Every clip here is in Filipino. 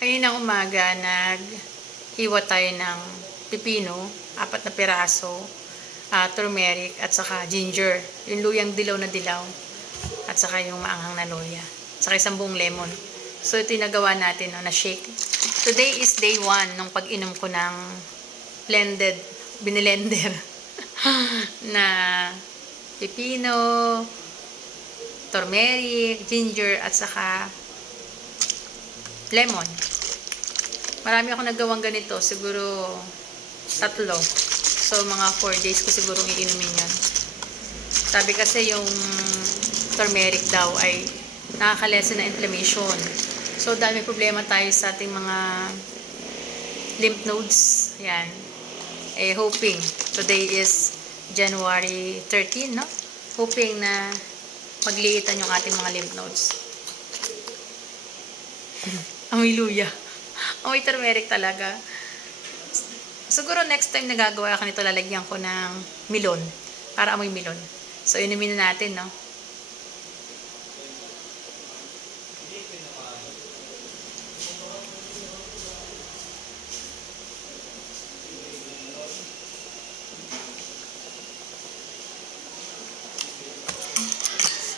Kanina umaga, nag-iwa tayo ng pipino, apat na piraso, ah, turmeric, at saka ginger. Yung luyang dilaw na dilaw. At saka yung maanghang na luya. Saka isang buong lemon. So, ito yung nagawa natin no, na shake. Today is day one nung pag-inom ko ng blended, binilender na pipino, turmeric, ginger, at saka lemon. Marami ako nagawang ganito. Siguro tatlo. So, mga 4 days ko siguro iinumin yun. Sabi kasi yung turmeric daw ay nakakalesen na inflammation. So, dami problema tayo sa ating mga lymph nodes. Yan. Eh, hoping. Today is January 13, no? Hoping na magliitan yung ating mga lymph nodes. Amoy luya. Amoy turmeric talaga. Siguro next time nagagawa ako nito, lalagyan ko ng milon. Para amoy milon. So, inumin na natin, no?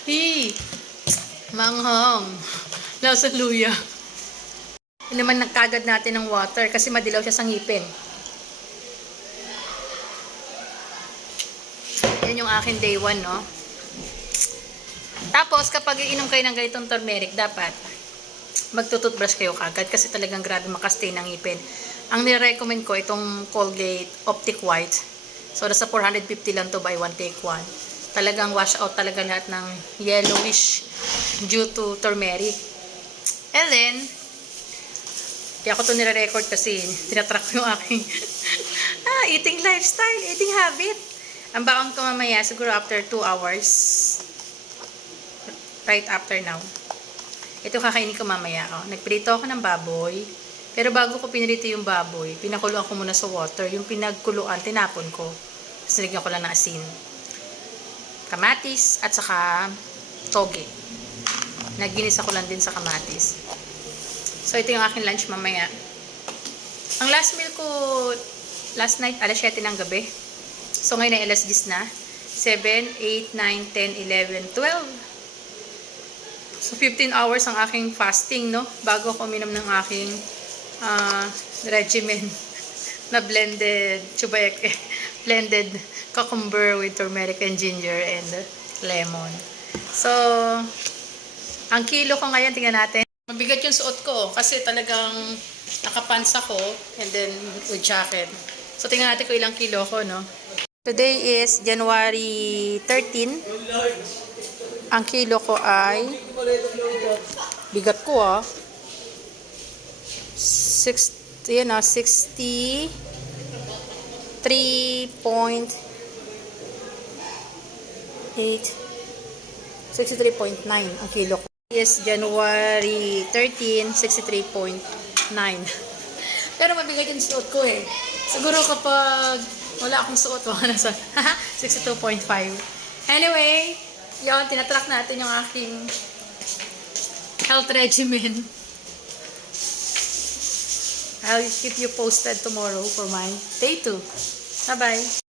Hi! Manghang! Lasa luya. Inaman nagkagad natin ng water kasi madilaw siya sa ngipin. Yan yung akin day one, no? Tapos, kapag iinom kayo ng ganitong turmeric, dapat magtututbrush kayo kagad kasi talagang grabe makastay ng ngipin. Ang nire-recommend ko, itong Colgate Optic White. So, nasa 450 lang to buy one take one. Talagang wash out talaga lahat ng yellowish due to turmeric. And then, kaya ako to nire-record kasi tinatrack ko yung aking ah, eating lifestyle, eating habit. Ang baon ko mamaya, siguro after 2 hours. Right after now. Ito kakainin ko mamaya. Oh. Nagprito ako ng baboy. Pero bago ko pinrito yung baboy, pinakuluan ko muna sa water. Yung pinagkuluan, tinapon ko. Tapos nilagyan ko lang ng asin. Kamatis at saka toge. Naginisa ko lang din sa kamatis. So, ito yung aking lunch mamaya. Ang last meal ko last night, alas 7 ng gabi. So, ngayon ay alas 10 na. 7, 8, 9, 10, 11, 12. So, 15 hours ang aking fasting, no? Bago ako uminom ng aking ah, regimen na blended chubayeke. blended cucumber with turmeric and ginger and lemon. So, ang kilo ko ngayon, tingnan natin. Mabigat yung suot ko kasi talagang nakapants ako and then with jacket. So, tingnan natin kung ilang kilo ko, no? Today is January 13. Ang kilo ko ay bigat ko ah. 6 yan ah, 60 3.8 63.9 ang kilo ko. Yes, January 13, 63.9. Pero mabigat yung suot ko eh. Siguro kapag wala akong suot, wala na sa 62.5. Anyway, yun, tinatrack natin yung aking health regimen. I'll keep you posted tomorrow for my day 2. Bye-bye.